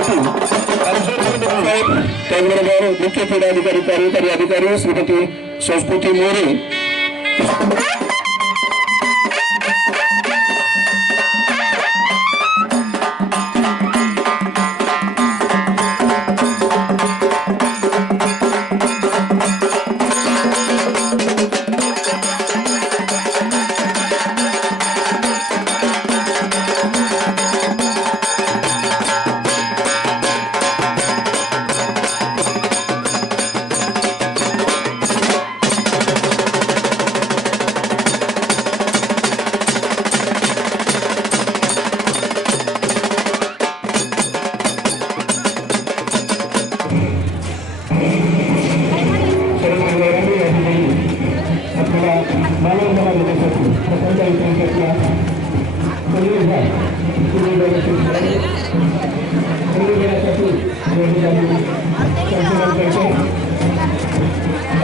देण्यासाठी त्याचबरोबर मुख्य क्रीडा अधिकारी कार्यकारी अधिकारी श्रीमती संस्कृती मोरे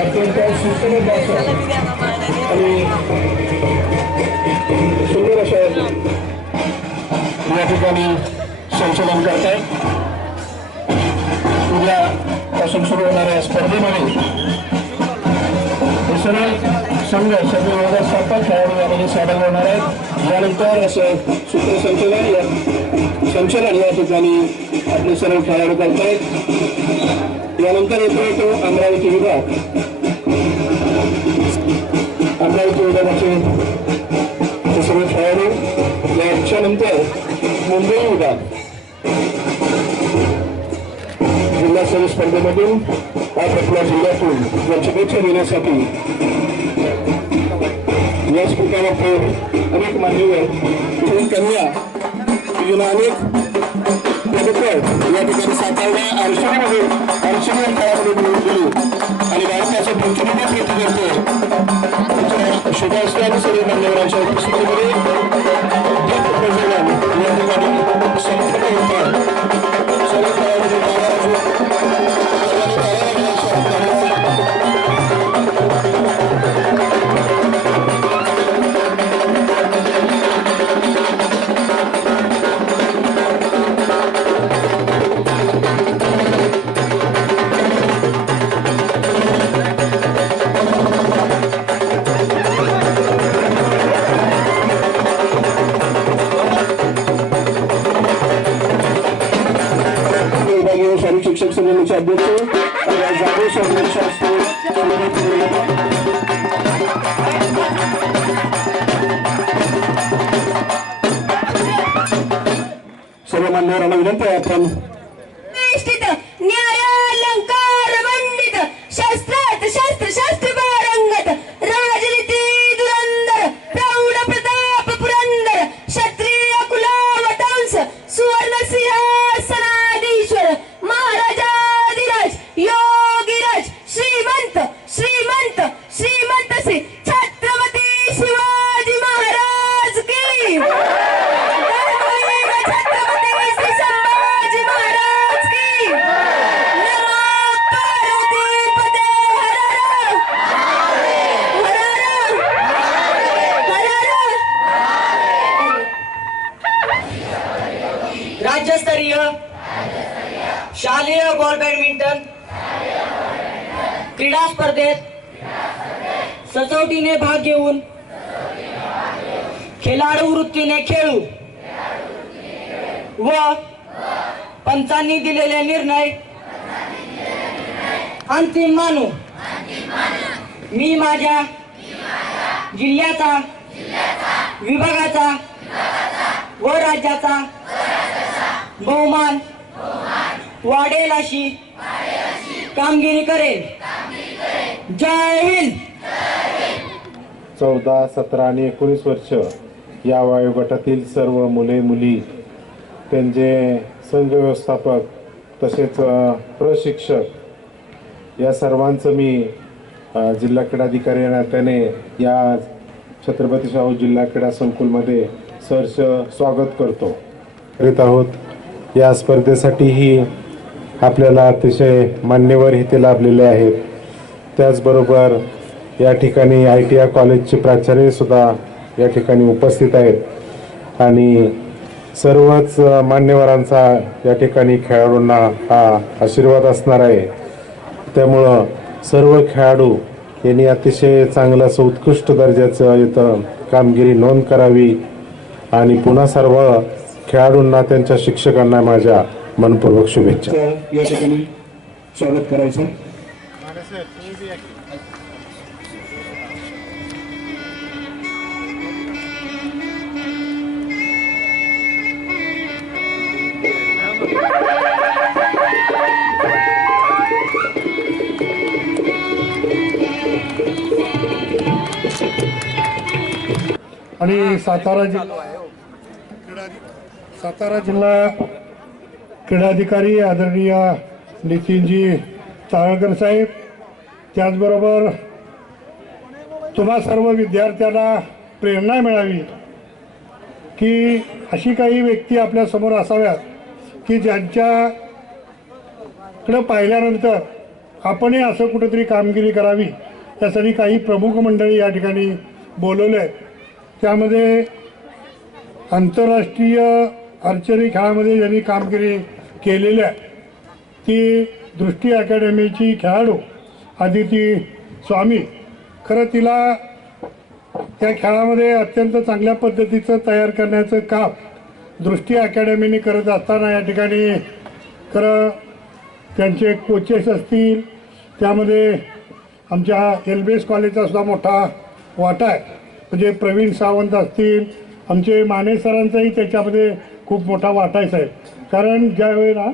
अत्यंत सुंदर आणि सुंदर अशा या ठिकाणी संचलन करत आहेत. उद्यापासून सुरू होणाऱ्या स्पर्धेमध्ये सर्व संघ सर्व व्यवस्थापन खेळाडू यामध्ये सहभागी होणार आहेत. यानंतर असं सूत्रसंचलन या ठिकाणी आपले सर्व खेळाडू करत आहेत. यानंतर येतो अमरावती विभाग. अमरावती विभागाचे सर्व खेळाडू. याच्यानंतर मुंबई विभाग जिल्हा स्तरीय स्पर्धेमधून आपल्या जिल्ह्यातून या शुभेच्छा देण्यासाठी या स्पर्धेवर अनेक मान्यवर कन्या अनेक पदकं या ठिकाणी साकारल्या. आर्चरी खेळामध्ये मिळवून दिली आणि भारताचं प्रतिनिधित्व करतो. शुभास्वामी सर्व मान्यवरांच्या उपस्थितीमध्ये या ठिकाणी संपूर्ण होतात. सर्व खेळाडू शिक्षक संघटनेचे अध्यक्ष सर्व मान्यवरांना विनंती आहे आपण न्यायालंकार मंडित शास्त्रात शास्त्र शास्त्र पारंगत राजनीती धुरंधर प्रौढ प्रताप पुरंदर क्षत्रिय कुलावतांस सुवर्ण सिंहासनाधीश्वर महाराजाधिराज योगीराज श्रीमंत श्रीमंत श्रीमंत श्री छत्रपती शिवाजी महाराज की राज्यस्तरीय शालेय बॉल बॅडमिंटन क्रीडा स्पर्धेत सचोटीने भाग घेऊन खेळाडू वृत्तीने खेळू व पंचांनी दिलेले निर्णय अंतिम मानू. मी माझ्या जिल्ह्याचा विभागाचा व राज्याचा बहुमान वाढेल अशी कामगिरी करेल. जय हिंद. 14, 17 आणि 19 वर्ष या वयोगटातील सर्व मुले मुली त्यांचे संघ व्यवस्थापक तसेच प्रशिक्षक या सर्वांचं मी जिल्हा क्रीडाधिकारी या नात्याने या छत्रपती शाहू जिल्हा क्रीडा संकुलमध्ये सहर्ष स्वागत करीत आहोत. या स्पर्धेसाठीही आपल्याला अतिशय मान्यवर इथे लाभलेले आहेत. त्याचबरोबर या ठिकाणी ITI कॉलेजचे प्राचार्यसुद्धा या ठिकाणी उपस्थित आहेत आणि सर्वच मान्यवरांचा या ठिकाणी खेळाडूंना हा आशीर्वाद असणार आहे. त्यामुळं सर्व खेळाडू यांनी अतिशय चांगलं असं उत्कृष्ट दर्जाचं इथं कामगिरी नोंद करावी आणि पुन्हा सर्व खेळाडूंना त्यांच्या शिक्षकांना माझ्या मनपूर्वक शुभेच्छा. या ठिकाणी स्वागत करायचं. आणि सातारा जिल्हा क्रीडाधिकारी आदरणीय नितीनजी चाळकर साहेब, त्याचबरोबर तुम्हा सर्व विद्यार्थ्यांना प्रेरणा मिळावी की अशी काही व्यक्ती आपल्यासमोर असाव्यात की ज्यांच्याकडं पाहिल्यानंतर आपणही असं कुठेतरी कामगिरी करावी. त्यासाठी काही प्रमुख मंडळी या ठिकाणी बोलवले आहेत. त्यामध्ये आंतरराष्ट्रीय आर्चरी खेळामध्ये ज्यांनी कामगिरी केलेली आहे ती दृष्टी अकॅडमीची खेळाडू आदिती स्वामी. खरं तिला त्या खेळामध्ये अत्यंत चांगल्या पद्धतीचं तयार करण्याचं काम दृष्टी अकॅडमीने करत असताना या ठिकाणी खरं त्यांचे कोचेस असतील, त्यामध्ये आमच्या LBS कॉलेजचा सुद्धा मोठा वाटा आहे. म्हणजे प्रवीण सावंत असतील, आमचे माने सरांचाही त्याच्यामध्ये खूप मोठा वाटा आहे साहेब. कारण ज्यावेळेला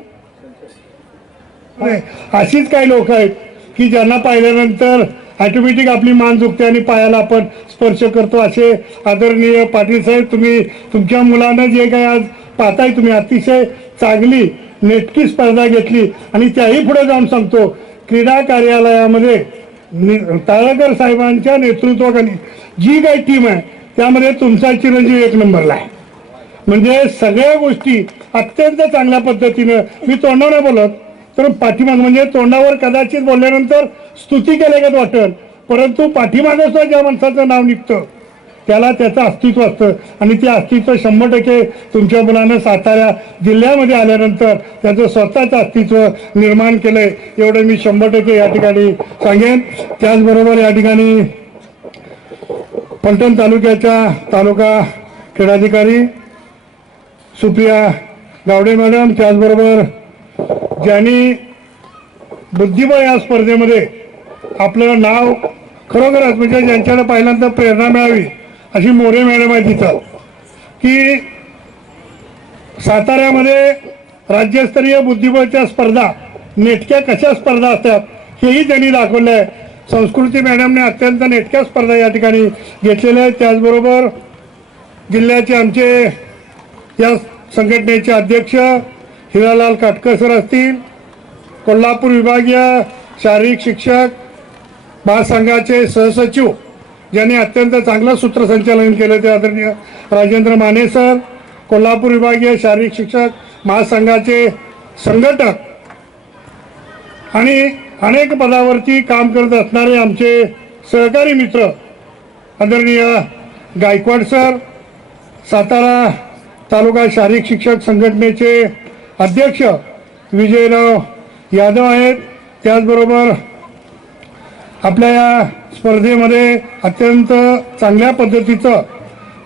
अशीच काही लोक आहेत की ज्यांना पाहिल्यानंतर ऑटोमॅटिक आपली मान झुकते आणि पायाला आपण स्पर्श करतो. असे आदरणीय पाटील साहेब, तुम्ही तुमच्या मुलांना जे काही आज पाहताय, तुम्ही अतिशय चांगली नेटकी स्पर्धा घेतली आणि त्याही पुढे जाऊन सांगतो, क्रीडा कार्यालयामध्ये ताळकर साहेबांच्या नेतृत्वाखाली जी काही टीम आहे त्यामध्ये तुमचा चिरंजीव 1 नंबरला आहे. म्हणजे सगळ्या गोष्टी अत्यंत चांगल्या पद्धतीनं, मी तोंडावर बोलत तर पाठीमाग म्हणजे तोंडावर कदाचित बोलल्यानंतर स्तुती केल्यागत वाटेल, परंतु पाठीमागं सुद्धा ज्या माणसाचं नाव निघतं त्याला त्याचं अस्तित्व असतं आणि ते अस्तित्व 100% तुमच्या मुलानं सातारा जिल्ह्यामध्ये आल्यानंतर त्याचं स्वतःचं अस्तित्व निर्माण केलंय, एवढं मी 100% या ठिकाणी सांगेन. त्याचबरोबर या ठिकाणी फलटण तालुक्याच्या तालुका क्रीडाधिकारी सुप्रिया गावडे मॅडम, त्याचबरोबर ज्यांनी बुद्धिबळ या स्पर्धेमध्ये आपलं नाव खरोखरच म्हणजे ज्यांच्याकडे पहिल्यांदा प्रेरणा मिळावी अशी मोरे मॅडम आहे तिथं, की साताऱ्यामध्ये राज्यस्तरीय बुद्धिबळच्या स्पर्धा नेटक्या कशा स्पर्धा असतात हेही त्यांनी दाखवलं आहे. संस्कृती मॅडमने अत्यंत नेटक्या स्पर्धा या ठिकाणी घेतलेल्या आहेत. त्याचबरोबर जिल्ह्याचे आमचे या संघटनेचे अध्यक्ष हिरालाल काटकर सर असतील, कोल्हापूर विभागीय शारीरिक शिक्षक महासंघाचे सहसचिव ज्यांनी अत्यंत चांगलं सूत्रसंचालन केलं ते आदरणीय राजेंद्र माने सर, कोल्हापूर विभागीय शारीरिक शिक्षक महासंघाचे संघटक आणि अनेक पदावरती काम करत असणारे आमचे सहकारी मित्र आदरणीय गायकवाड सर, सातारा तालुका शारीरिक शिक्षक संघटनेचे अध्यक्ष विजयराव यादव आहेत. त्याचबरोबर आपल्या या स्पर्धेमध्ये अत्यंत चांगल्या पद्धतीचं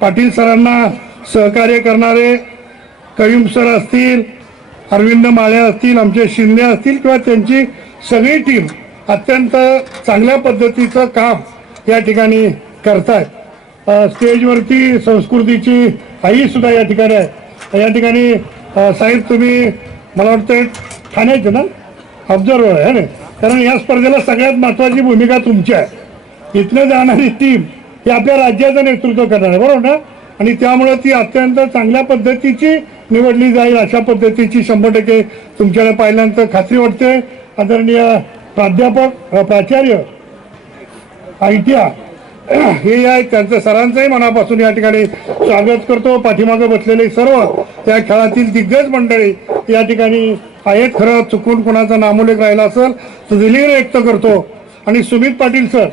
पाटील सरांना सहकार्य करणारे करीम सर असतील, अरविंद माळे असतील, आमचे शिंदे असतील किंवा त्यांची सगळी टीम अत्यंत चांगल्या पद्धतीचं काम या ठिकाणी करतायत. स्टेजवरती संस्कृतीची आईसुद्धा या ठिकाणी आहे. या ठिकाणी साहेब तुम्ही मला वाटतं ठाण्याचे ना ऑब्झर्वर आहे ना, कारण या स्पर्धेला सगळ्यात महत्त्वाची भूमिका तुमची आहे. इथनं जाणारी टीम ही आपल्या राज्याचं नेतृत्व करणार आहे, बरोबर ना, आणि त्यामुळे ती अत्यंत चांगल्या पद्धतीची निवडली जाईल अशा पद्धतीची 100% तुमच्याकडे पाहिल्यानंतर खात्री वाटते. आदरणीय प्राध्यापक प्राचार्य ITR हे आहेत, त्यांचं सरांचंही मनापासून या ठिकाणी स्वागत करतो. पाठीमागं बसलेले सर्व त्या खेळातील दिग्गज मंडळी या ठिकाणी आहेत. खरं चुकून कोणाचा नामोल्लेख राहिला असेल तर दिलीर व्यक्त करतो. आणि सुमित पाटील सर,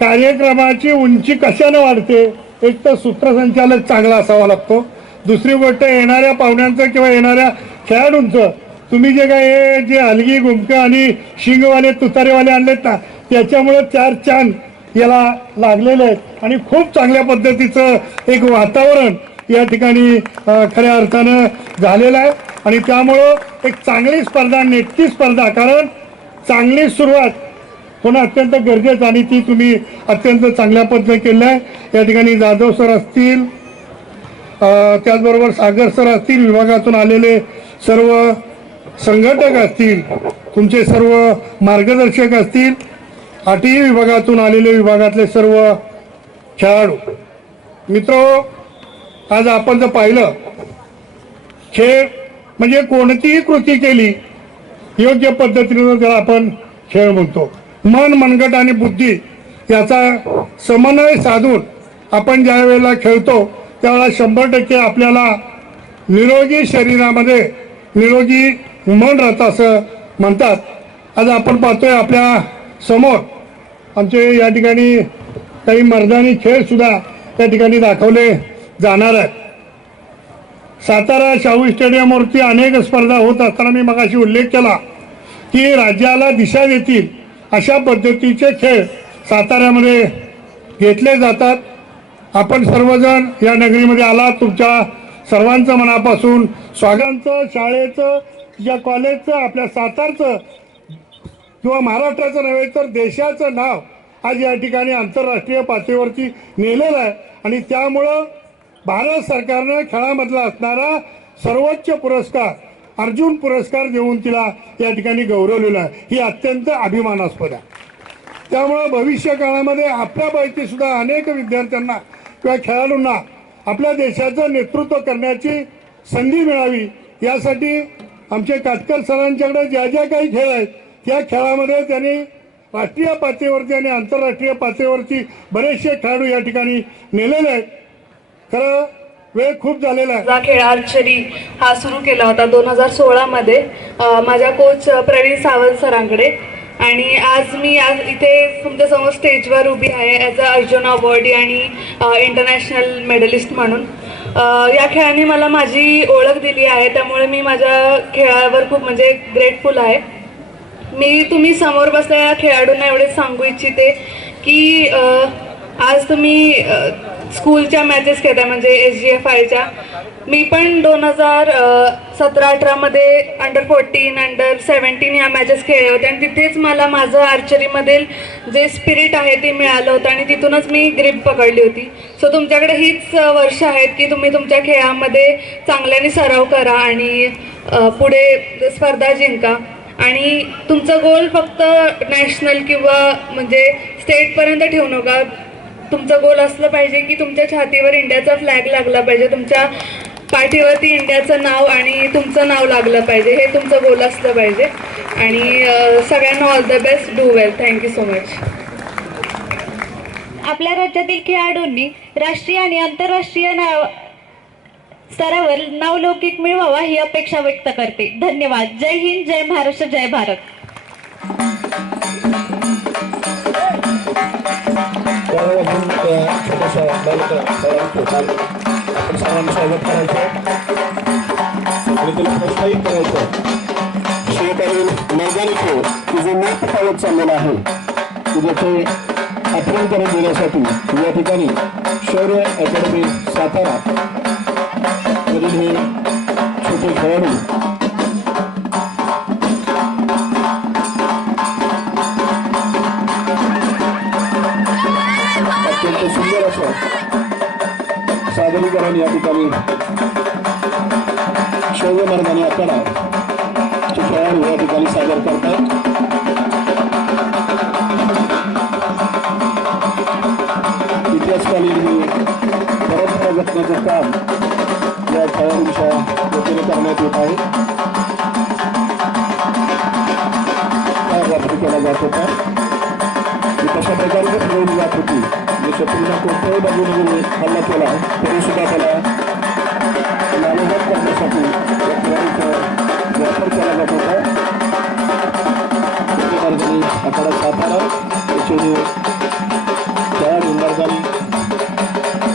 कार्यक्रमाची उंची कशाने वाढते, एक तर सूत्रसंचालक चांगला असावा लागतो, दुसरी गोष्ट येणाऱ्या पाहुण्यांचं किंवा येणाऱ्या खेळाडूंचं तुम्ही जे काय हे जे हलगी गुमकं आणि शिंगवाले तुतारेवाले आणलेत ना त्याच्यामुळं 4 चांद याला लागलेले आहेत आणि खूप चांगल्या पद्धतीचं एक वातावरण या ठिकाणी खऱ्या अर्थानं झालेलं आहे आणि त्यामुळं एक चांगली स्पर्धा नेटकी स्पर्धा कारण चांगली सुरुवात होणं अत्यंत गरजेचं आणि ती तुम्ही अत्यंत चांगल्या पद्धतीने केलं आहे। या ठिकाणी जाधव सर असतील त्याचबरोबर सागर सर असतील विभागातून आलेले सर्व संघटक असतील तुमचे सर्व मार्गदर्शक असतील 8ही विभागातून आलेले विभागातले सर्व खेळाडू मित्र आज आपण जर पाहिलं खेळ म्हणजे कोणतीही कृती केली योग्य पद्धतीने त्याला आपण खेळ म्हणतो। मन मनगट आणि बुद्धी याचा समन्वय साधून आपण ज्या वेळेला खेळतो त्यावेळेला 100% आपल्याला निरोगी शरीरामध्ये निरोगी मन राहतं असं म्हणतात। आज आपण पाहतोय आपल्या समोर आमचे या ठिकाणी काही मर्दानी खेळ सुद्धा त्या ठिकाणी दाखवले जाणार आहेत। सातारा शाहू स्टेडियमवरती अनेक स्पर्धा होत असताना मी मगाशी उल्लेख केला की राज्याला दिशा देतील अशा पद्धतीचे खेळ साताऱ्यामध्ये घेतले जातात। आपण सर्वजण या नगरीमध्ये आला तुमच्या सर्वांचं मनापासून स्वागताचं शाळेचं या कॉलेजचं आपल्या सातारचं किंवा महाराष्ट्राचं नव्हे तर देशाचं नाव आज या ठिकाणी आंतरराष्ट्रीय पातळीवरती नेलेलं आहे आणि त्यामुळं भारत सरकारनं खेळामधला असणारा सर्वोच्च पुरस्कार अर्जुन पुरस्कार देऊन तिला या ठिकाणी गौरवलेला आहे। ही अत्यंत अभिमानास्पद आहे। त्यामुळं भविष्य काळामध्ये आपल्या बाबतीत सुद्धा अनेक विद्यार्थ्यांना किंवा खेळाडूंना आपल्या देशाचं नेतृत्व करण्याची संधी मिळावी यासाठी आमचे काटकर सरांच्याकडे ज्या ज्या काही खेळ आहेत त्या खेळामध्ये त्यांनी राष्ट्रीय पातळीवरती आणि आंतरराष्ट्रीय पातळीवरती बरेचसे खेळाडू या ठिकाणी नेलेले आहेत। खरं वेळ खूप झालेला आहे। माझा खेळ आर्चरी हा सुरू केला होता 2016 मध्ये माझ्या कोच प्रवीण सावंत सरांकडे आणि आज मी इथे तुमच्यासमोर स्टेजवर उभी आहे ॲज अ अर्जुन अवॉर्डी आणि इंटरनॅशनल मेडलिस्ट म्हणून। या खेळाने मला माझी ओळख दिली आहे त्यामुळे मी माझ्या खेळावर खूप म्हणजे ग्रेटफुल आहे। मी तुम्ही समोर बसलेल्या खेळाडूंना एवढेच सांगू इच्छिते की आज तुम्ही स्कूलच्या मॅचेस खेळताय म्हणजे SGFIच्या मी पण 2017-18 मध्ये अंडर-14 अंडर-17 या मॅचेस खेळले होते आणि तिथेच मला माझं आर्चरीमधील जे स्पिरिट आहे ते मिळालं होतं आणि तिथूनच मी ग्रिप पकडली होती। सो तुमच्याकडे हीच वर्ष आहेत की तुम्ही तुमच्या खेळामध्ये चांगल्याने सराव करा आणि पुढे स्पर्धा जिंका आणि तुमचं गोल फक्त नॅशनल किंवा म्हणजे स्टेटपर्यंत ठेवू नका। तुमचं गोल असलं पाहिजे की तुमच्या छातीवर इंडियाचा फ्लॅग लागला पाहिजे तुमच्या पाठीवरती इंडियाचं नाव आणि तुमचं नाव लागलं पाहिजे हे तुमचं गोल असलं पाहिजे आणि सगळ्यांना all the best do well thank you so much. आपल्या राज्यातील खेळाडूंनी राष्ट्रीय आणि आंतरराष्ट्रीय स्तरावर नावलौकिक मिळवावा ही अपेक्षा व्यक्त करते। धन्यवाद। जय हिंद, जय महाराष्ट्र, जय भारत। छोट्याशा बालिका आपण सर्वांनी स्वागत करायचं आणि तिला प्रोत्साहित करायचं। शेवटरील मैदानी खेळ की जो मॅच पावत चाललेला आहे की ज्याचे आठवण करून देण्यासाठी या ठिकाणी शौर्य अकॅडमी सातारा मधील हे छोटे खेळाडू अत्यंत सुंदर असं सादरीकरण या ठिकाणी शौर्य मर्दानी आखाडा चे खेळाडू या ठिकाणी सादर करतात। इतिहासकालीन ही परंपरा जपण्याचं काम या खेळाडूंच्या वतीने करण्यात येत आहे। वापर केला जात होता कशा प्रकारे ठरवली जात होती जे शत्रूंना कोणत्याही बाजूने हल्ला केला तरी सुद्धा त्याला नामोहर करण्यासाठी या खेळाडूचा वापर केला जात होता। मर्दानी आखाडा सातारा याचे खेळाडू मर्दानी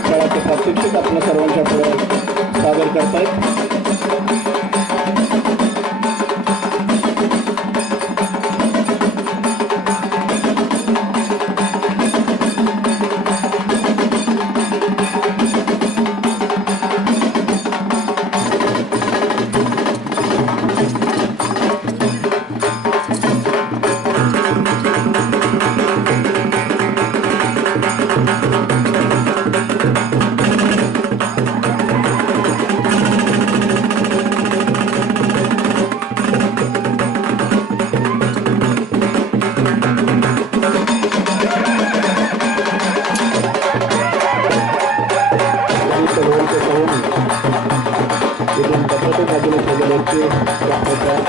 खेळाचे प्रात्यक्षिक आपल्या सर्वांच्या पुढे सादर करतायत. इथून पत्राच्या बाजूने ठेवलेले दाखवते.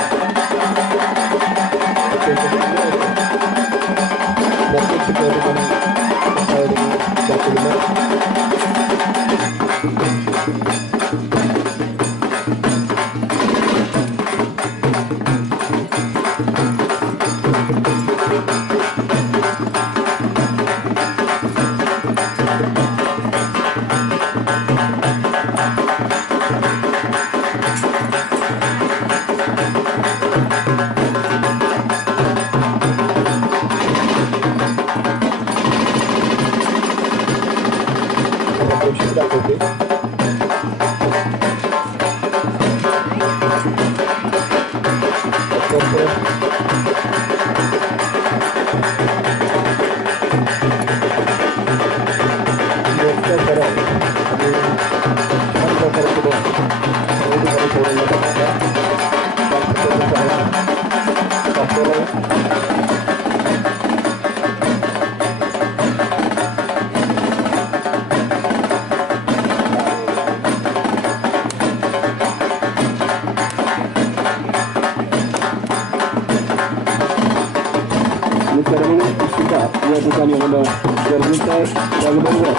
सुद्धा या ठिकाणी होणं गरजेचं आहे. त्याचबरोबर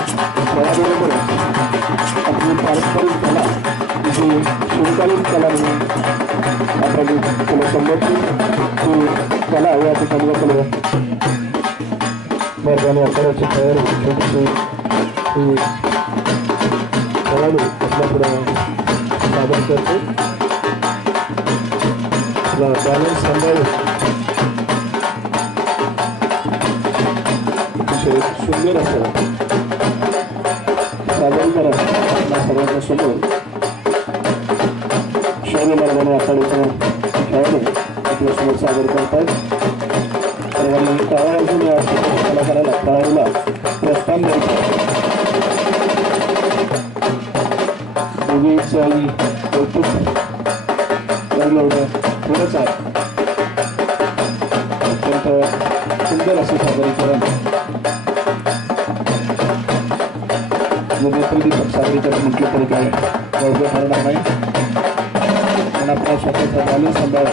त्याबरोबर आपली पारंपरिक कला जी शिवकालीन कला म्हणून आपण त्याला संबोधली ती कला या ठिकाणी आपण मार्गाने आकाराची तयारी छोटीशी ही खेळाडू आपल्या पुढे सादर करते. बॅलन्स सांभाळून सुंदर असं सादर करत आपल्या सर्वांच्या समोर शौर्य मार्गाने आखाड्याचा खेळाडू आपल्या समोर सादर करतात. सर्वांनी टाळ्या वाजवून या कलाकाराला खेळाडूला प्रोत्साहन द्यायचं. दोघींचंही कौतुक एवढं थोडंच आहे. अत्यंत सुंदर असं सादरीकरण दीपक सागरीकर म्हटलं तरी काय गौरव ठरणार नाही. पण आपला स्वतःचा बॅलन्स सांभाळ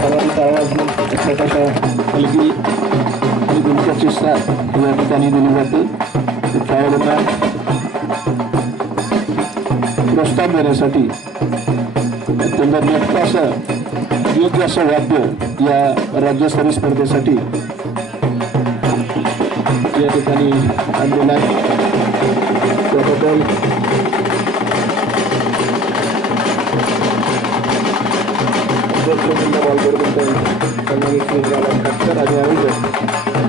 सर्वांचा आवाज छोट्याशा हलकी आणि गुंचाची साथ या ठिकाणी दिली जाते. खेळाडूंना प्रोत्साहन देण्यासाठी अत्यंत नेटकं असं योग्य असं वाद्य या राज्यस्तरीय स्पर्धेसाठी या ठिकाणी आणलेला आहे. त्याबद्दल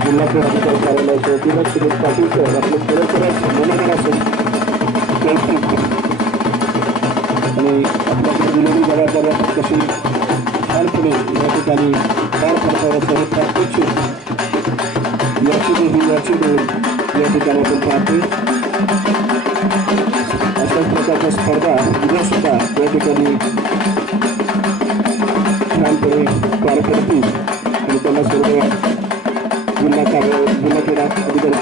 जिल्हा क्रीडा अधिकारी कार्यालयाचे वतीनं सुरेश पाटील सर आपले खरोखरच मनोरंजन असेल आणि आपल्याकडे दिलेली जबाबदारी कशी छानपणे या ठिकाणी पार पडता याचं हे प्रात्यक्षिक याची या ठिकाणी आपण पाहतो. अशाच प्रकारच्या स्पर्धा उद्या सुद्धा या ठिकाणी छानपणे पार पडतील आणि त्यांना सर्व जिल्हा क्रीडा अधिकारी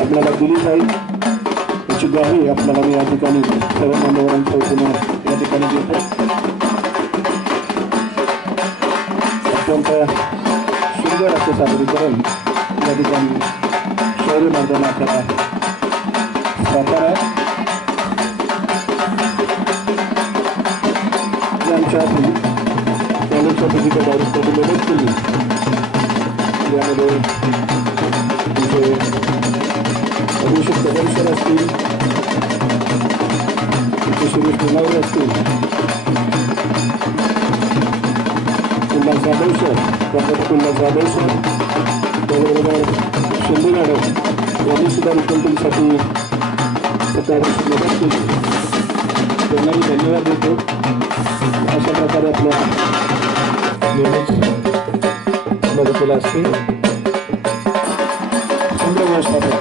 आपल्याला दिली जाईल याची ग्वाही आपल्याला मी या ठिकाणी सर्व मान्यवरांच्या वतीनं या ठिकाणी देतो. अत्यंत सुंदर असं सादरीकरण या ठिकाणी शौर्य मैदान आपल्याला साकार आहे. ज्यांच्या कॉलेजच्या फिजिकल डायरेक्टरची मदत केली यामध्ये तिथे अभिषेक कदमसर असतील, सुरेश मुनावरे असतील, उल्हास जाधव सर, प्राध्यापक उल्हास जाधव सर, त्याबरोबर शिंदे मॅडम यांनी सुद्धा मुख्यमंत्रीसाठी सकाळची मदत केली, त्यांनाही धन्यवाद देतो. अशा प्रकारे आपल्या मदतीला असतील सुंदर व्यवस्थापन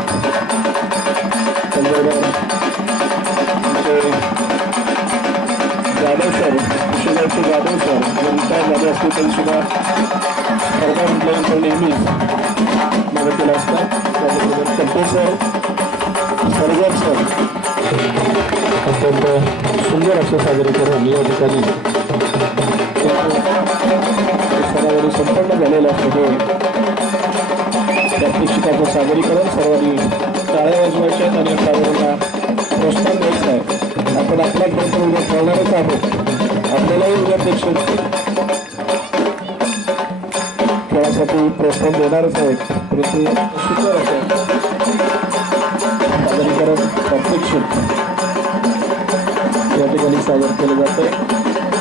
संदर्भात जाधव सर, कृषीगावचे जाधव सर रिटायर झाले असतील तरी सुद्धा स्पर्धा म्हटल्यानंतर नेहमीच मदतीला असतात. त्याबरोबर कट्टे सर, सरगर सर अत्यंत सुंदर असं सादरीकरण या ठिकाणी सरावारी संपन्न झालेलं असतं. प्रात्यक्षिकाचं सादरीकरण सर्वांनी टाळ्या वाजवायच्या आहेत आणि साधारणला प्रोत्साहन द्यायचं आहे. आपण आपला प्रयत्न उद्या ठेवणारच आहोत. आपल्यालाही उद्या प्रेक्षक खेळासाठी प्रोत्साहन देणारच आहेत. परंतु सुंदर असं सादरीकरण प्रात्यक्षिक या ठिकाणी सादर केलं जातं आहे.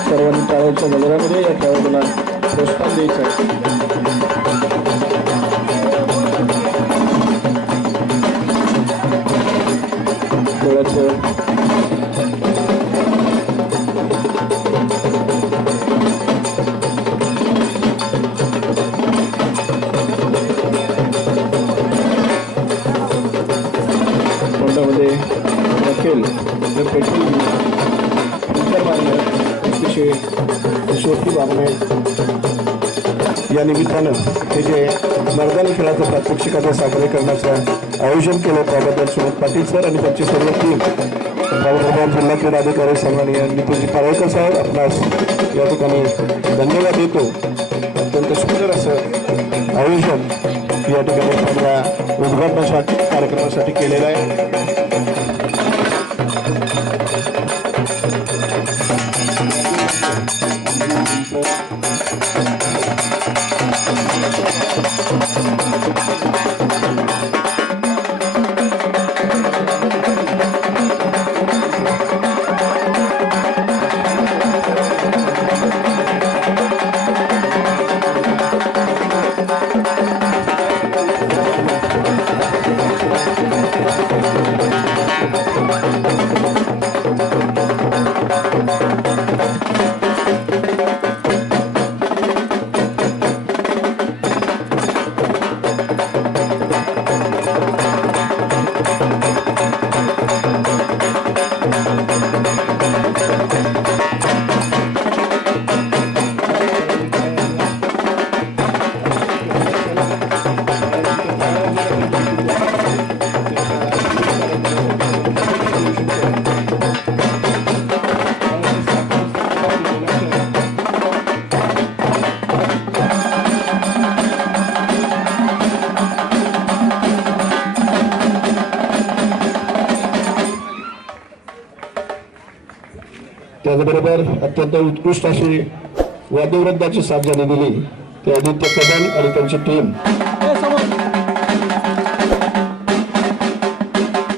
सर्वांनी टाळ्याच्या गजरामध्ये या खेळाडूला प्रोत्साहन द्यायचं आहे. खेळाचं तोंडामध्ये रखेल तर पेट्रोल तुमच्या मागण्या अतिशय यशस्वी मागण्या या निमित्तानं हे जे मर्दानी खेळाचं प्रात्यक्षिकाचं सादरीकरणाचं आयोजन केलं त्याबद्दल सुमित पाटील सर आणि त्यांची सर्व टीम, त्याबरोबर जिल्हा क्रीडा अधिकारी सन्माननीय नितीनजी पारेकर साहेब आपणास या ठिकाणी धन्यवाद देतो. अत्यंत सुंदर असं आयोजन या ठिकाणी आपण या उद्घाटनाच्या कार्यक्रमासाठी केलेलं आहे. त्याचबरोबर अत्यंत उत्कृष्ट अशी वाद्यवृंदाची साथ ज्यांनी दिली ते आदित्य कदम आणि त्यांची टीम